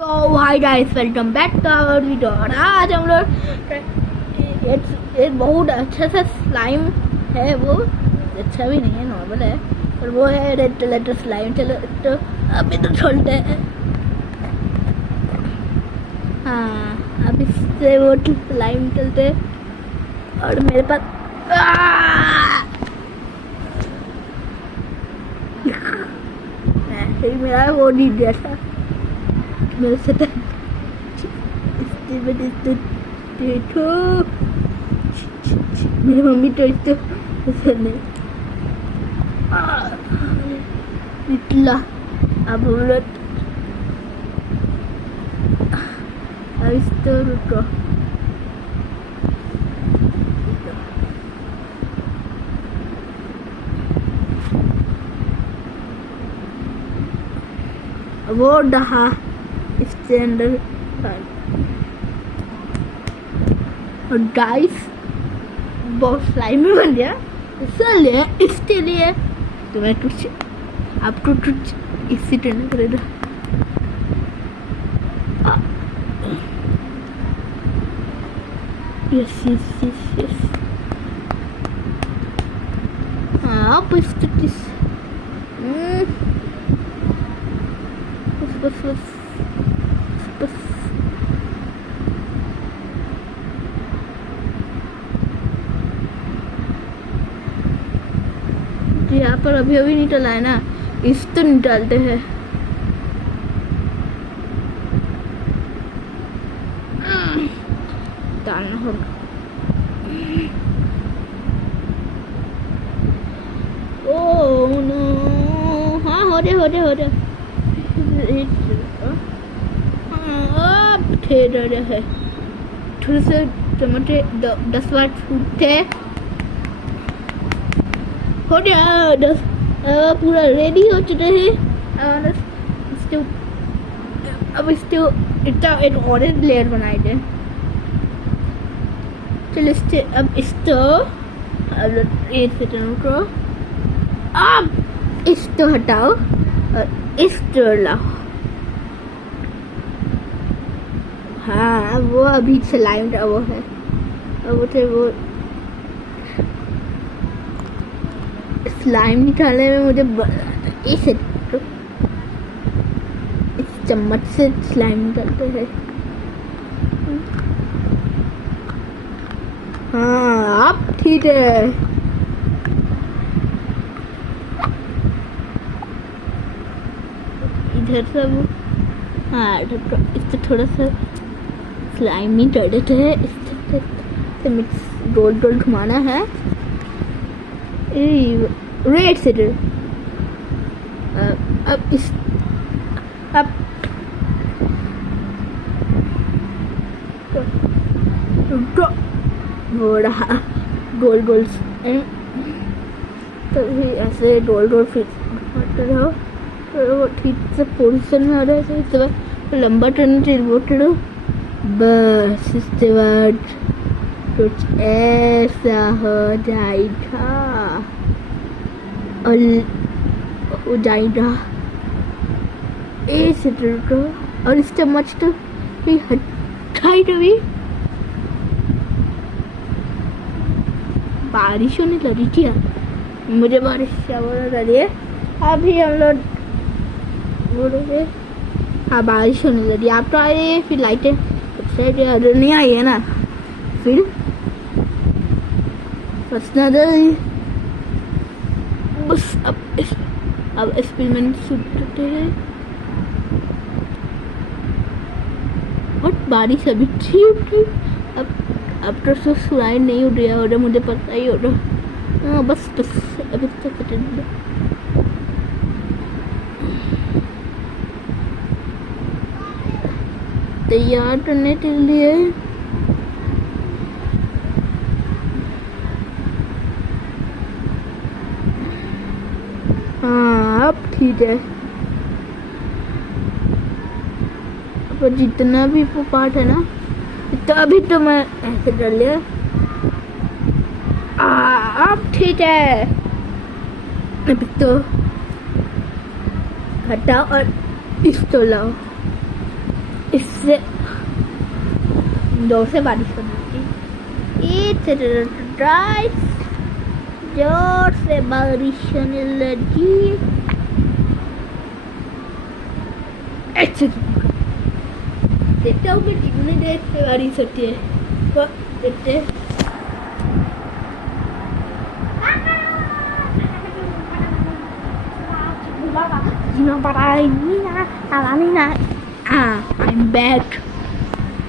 तो hi guys, welcome back to our video. और आज हम लोग एक बहुत अच्छा सा स्लाइम है। वो अच्छा भी नहीं है, नॉर्मल है, और वो है रेड कलर स्लाइम। चलो तो अभी तो छोड़ते हैं। हाँ, अब इससे वो स्लाइम चलते। और मेरे पास ऐसे ही मेरा वो नहीं दिया था मेरे से। देखो मेरी मम्मी तो इसको पसंद है। निकला अब हम लोग तो रुको। वो डहा इसके अंदर। और गाइस बहुत स्लाइमी बन गया, इसलिए इसके लिए तुम्हें कुछ आपको कुछ इसी करना पड़ेगा। Yes yes yes yes. हाँ बस बस बस बस। यहाँ पर अभी नहीं डला है ना, इस तो नहीं डालते हैं। डालना होगा। ओह नो, हाँ हो रहा अब ठेर है। थोड़े से टमाटे 10 बार छूटते हो गया। 10 पूरा रेडी हो चुके हैं। अब इसके इतना एक ऑरेंज लेयर बनाए थे। चलो इससे अब इसको को अब इसको हटाओ और इसको लाओ। हाँ वो अभी स्लाइम का वो है। अब वो स्लाइम निकालने में मुझे इस चम्मच से स्लाइम निकालते हैं। हाँ अब ठीक है। इधर सब हाँ इससे थोड़ा सा स्लाइम ही कर देते हैं। इससे मिक्स गोल गोल घुमाना है। रेड से अब इस अब हो रहा गोल गोल। तभी ऐसे गोल गोल फिट रहो तो वो ठीक से पोजिशन में आ रहा है। इसके बाद लंबा टर्न चाहिए, वो करो बस। इसके बाद कुछ ऐसा हो जाएगा और हो जाएगा ऐसे को। और इस चम्मच तो हटाई कभी बारिश होने लगी थी। मुझे बारिश क्या बोल रही है अभी हम लोग बोलोगे। हाँ बारिश होने लगी। आप तो आए फिर लाइटें नहीं आई है ना, फिर बस नजर बस। अब एक्सपेरिमेंट शुरू करते हैं। और बारिश अभी थी। अब तो सुनाई नहीं उड़ रहा होगा, मुझे पता ही होगा। हाँ बस अभी तक तैयार करने के लिए हाँ अब ठीक है। अब जितना भी वो पार्ट है ना, इतना अभी तो मैं ऐसे कर लिया। अब ठीक है। अभी तो हटाओ और इसको लाओ। इससे जोर से बारिश होने लगी। जोर से बारिश होने लगी। देखते हो कि कितनी देर से बारिश होती है, तो देखते हैं। I'm back।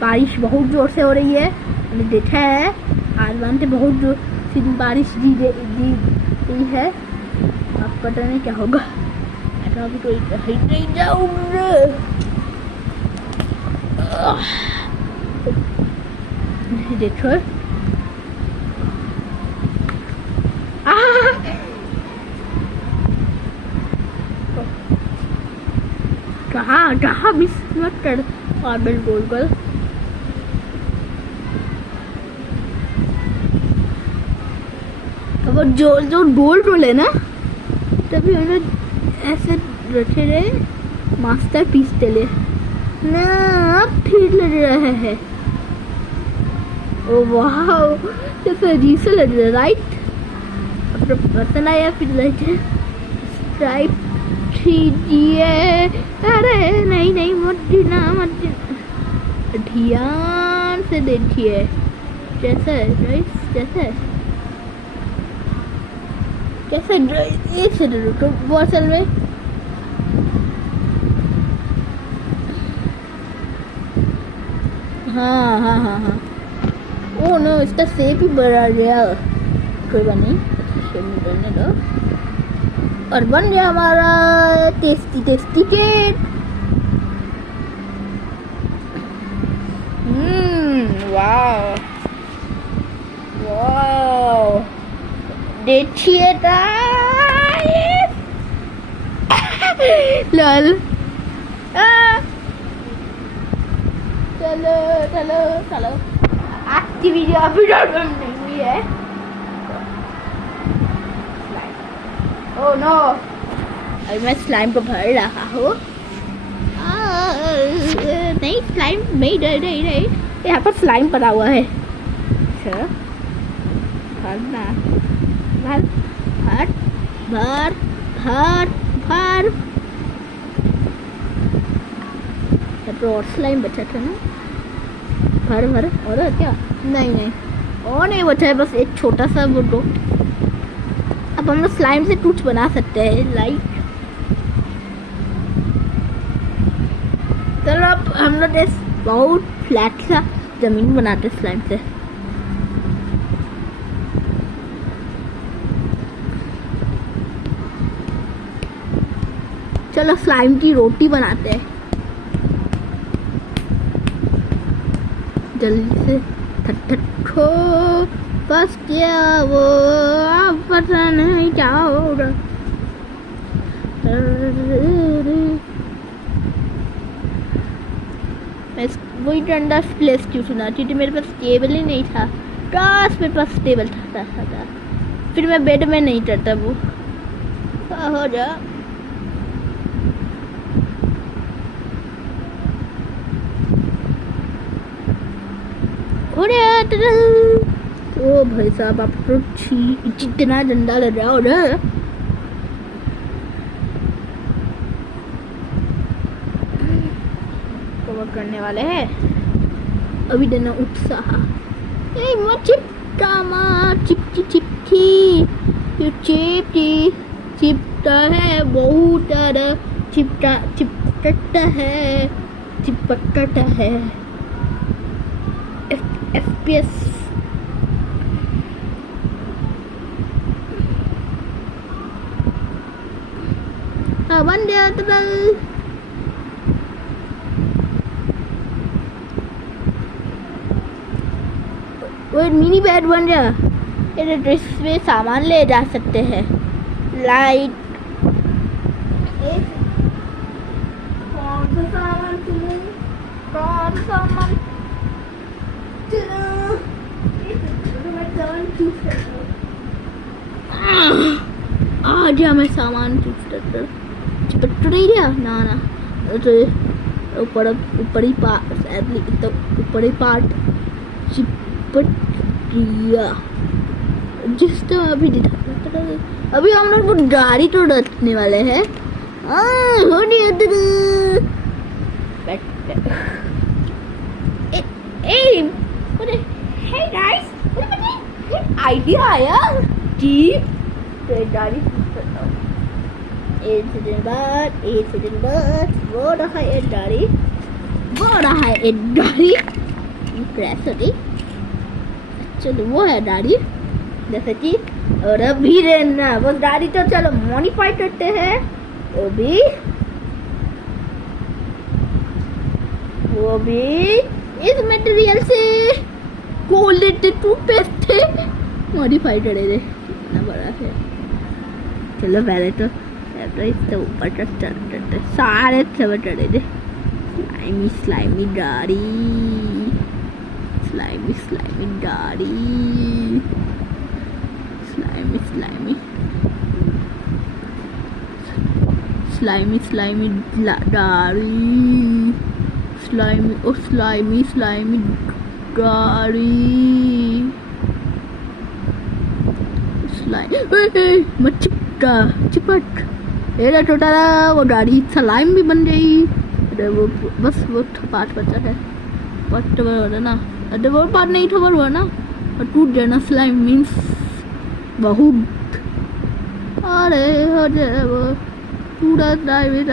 बारिश बहुत जोर से हो रही है। मैंने देखा है आसमान से बहुत जोर से बारिश दी है। अब पता नहीं क्या होगा। मैं अभी कोई कहीं नहीं जाऊंगा। देखो कहाँ मिस मत कर मार्बल गोल। अब जो गोल रोल है ना, तभी हम लोग ऐसे रखे रहे मास्टर पीस ले ना। अब ठीक लग रहा है। ओ वाह, जैसे अजीब सा लग रहा है, राइट? अपना पसंद आया फिर राइट 3D है। अरे नहीं मत गिरना, ध्यान से देखिए। कैसा है राइट? कैसा एक से रुको वो असल में हाँ। ओ नो, इसका शेप ही बड़ा गया। कोई बात नहीं, शेप में करने दो। और बन गया हमारा टेस्टी केक। वाह देखिए लल। चलो आज की वीडियो अभी डाउनलोड नहीं हुई है। ओह नो, अभी मैं स्लाइम को भर रहा हूँ। नहीं स्लाइम नहीं, यहाँ पर स्लाइम पड़ा हुआ है। अच्छा भरना, भर और स्लाइम बचा था ना। भर और क्या? नहीं और नहीं बचा है, बस एक छोटा सा वो दो। अब हम लोग स्लाइम से कुछ बना सकते हैं लाइक। चलो अब हम लोग बहुत फ्लैट सा जमीन बनाते स्लाइम से। चलो स्लाइम की रोटी बनाते हैं जल्दी से। ठो बस क्या वो अब पता नहीं क्या होगा। मैं वही डंडा प्लेस क्यों सुना, क्योंकि मेरे पास टेबल ही नहीं था। काश मेरे पास टेबल था। फिर मैं बेड में नहीं चढ़ता। वो हो जा। ओ भाई साहब, आप तो इतना डंडा लग रहा हो ना। कवर करने वाले हैं अभी देना उत्साह। चिपटा है बहुत ज्यादा। चिपटा है। FPS बन गया। वो मिनी बेड बन गया। ड्रेस में सामान ले जा सकते हैं। लाइट कौन सा सामान आज मैं सामान चूज करता ना। ऊपरी पार्ट चिपट गया। जिस तो अभी दिखा, अभी हम लोग वो गाड़ी तो रखने वाले हैं। Hey guys, आइडिया आया कि गाड़ी एक सेकंड बाद वो रहा एक गाड़ी क्रैश हो गई। चलो वो है गाड़ी जैसे कि, और अभी रहना वो गाड़ी तो चलो मॉडिफाई करते हैं। वो भी इस मटेरियल से कोल्ड टूथपेस्ट थे मॉडिफाई करे थे। कितना बड़ा है। चलो पहले तो इससे ऊपर चढ़ते सारे सब चढ़े थे। स्लाइमी गाड़ी स्लाइमी गाड़ी स्लाइमी गाड़ी स्लाइमी गाड़ी मत चिपट ये छोटा वो गाड़ी स्लाइम भी बन गई। वो बस वो पार्ट बचा है, पार्ट हो रहा ना। अरे वो पार्ट नहीं खबर हुआ ना, और टूट गया ना। स्लाइम मीन्स बहुत। अरे वो पूरा ड्राइवर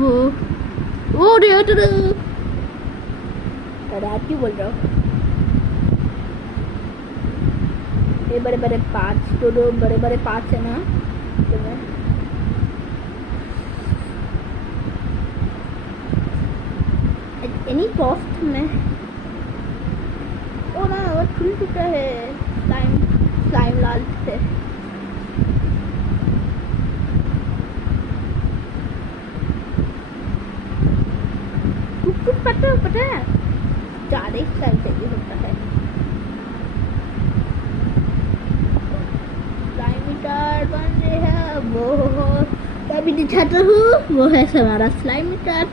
वो क्यों बोल रहा हूँ। ये बड़े बड़े पार्ट्स तो दो बड़े पार्ट्स है ना। तो मैं एनी कॉस्ट में ओ ना वो खुल चुका है। स्लाइम लाल से कुछ पता है ज़्यादा ही स्लाइम चाहिए होता है। बन रहे हैं वो अभी दिखाता हूँ। वो है हमारा स्लाइम कार।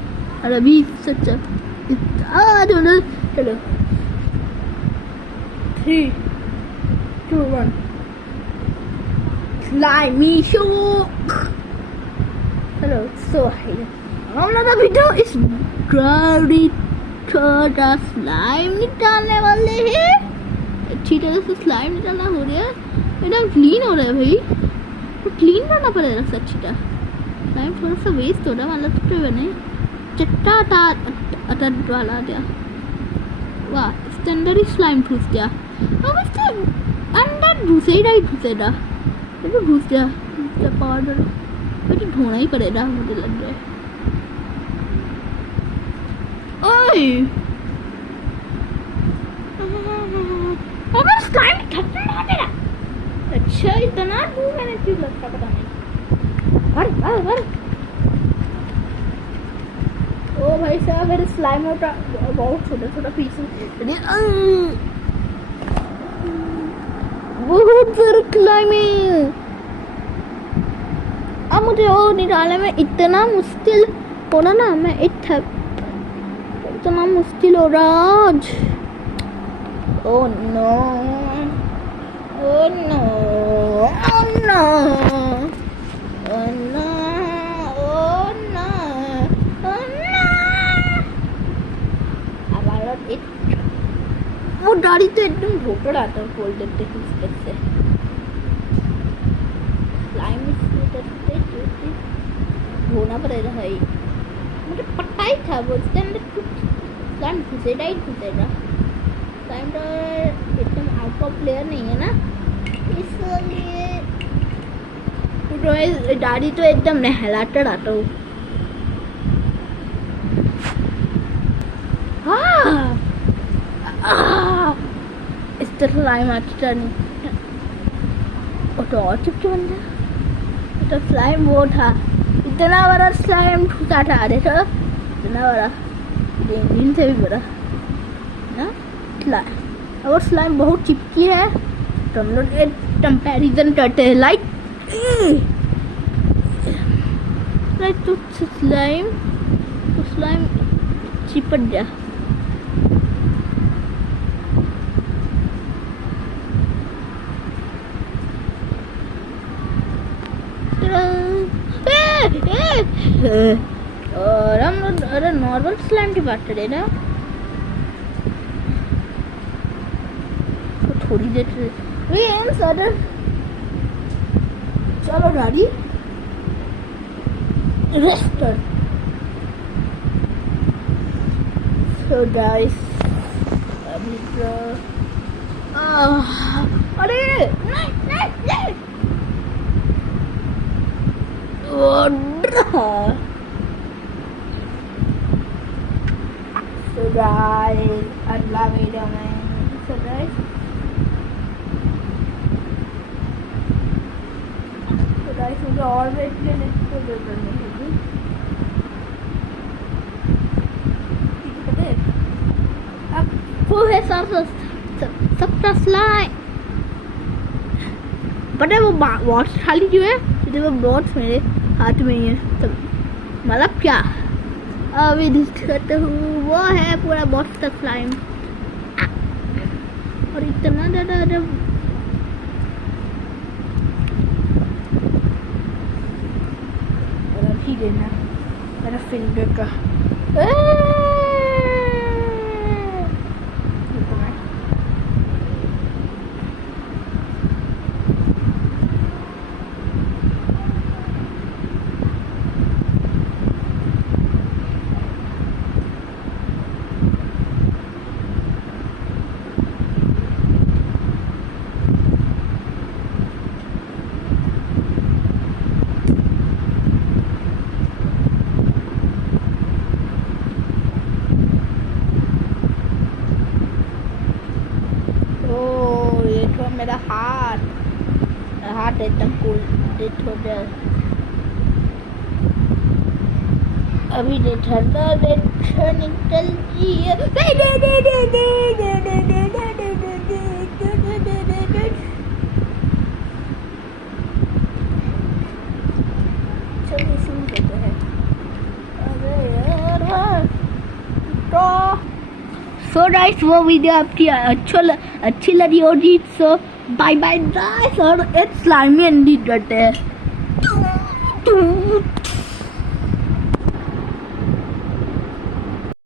और अभी सच्चा चलो 3, 2, 1 स्लाइमी शो। हेलो सो हम लोग अभी तो इस गाड़ी छोटा स्लाइम निकालने वाले हैं। अच्छी तरह से स्लाइम निकालना हो रहा है, एकदम क्लीन हो रहा है भाई। तो क्लीन करना पड़ेगा अच्छी तरह। स्लाइम थोड़ा सा वेस्ट हो रहा है, मतलब तो बने चट्टा अटट वाला दिया। वाह इसके अंदर ही स्लाइम घुस गया। अब इसके अंदर घुसेगा तो घुस गया पाउडर। मुझे ढूंढना ही पड़ेगा, मुझे लग रहा है। ओए अगर स्लाइम खत्म हो गया। अच्छा इतना दूर मैंने क्यों लगता पता नहीं। भर ओ भाई साहब मेरे स्लाइम होता बहुत छोटा पीस बहुत सारा स्लाइमिंग। अब मुझे वो निकालने में इतना मुश्किल हो रहा ना। मैं इतना मुश्किल हो रहा आज। Oh no! Oh no! Oh no! Oh no! Oh no! Oh no! अब वो गाड़ी तो एकदम ढोकर आता है खोल देते हैं उसके से। स्लाइम धोना पड़ेगा भाई। मुझे पता ही था वो इसके अंदर कुछ स्लाइम घुसेगा। टाइम तो एकदम आउट ऑफ प्लेयर नहीं है ना, इसलिए गाड़ी तो एकदम नहलाते रहता हूँ। इस तरह स्लाइम आता नहीं। तो और चिपके बन गया। तो स्लाइम वो था, इतना बड़ा स्लाइम ठूसा था। देखो इतना बड़ा, इंजन से भी बड़ा ना। अगर स्लाइम बहुत चिपकी है तो हम लोग एक कंपैरिजन करते हैं। लाइक तो स्लाइम स्लाइम चिपट जा। और हम अरे नॉर्मल स्लाइम की बात करें ना तो थोड़ी देर चलो गाड़ी रेस्ट कर। So guys, अभी तो अरे नहीं So guys, अगला वीडियो में so guys मुझे और वेट लेने को जरूरत नहीं होगी। अब वो है सबका स्लाइम पता है वो बॉट्स खाली क्यों है क्योंकि वो बॉट्स मेरे हाथ में ही है। तो मतलब क्या अभी दिखाता हूँ वो है पूरा बॉट्स का स्लाइम और इतना ज़्यादा देना मेरा फिंगर का मेरा हाथ एकदम कूल डेट हो गया। अभी ठंडा निकल चलिए शुरू करते हैं। अरे यार सो गाइस वो वीडियो आपकी अच्छी लगी होगी सो बाय बाय गाइस और इट्स स्लाइमी एंड करते हैं।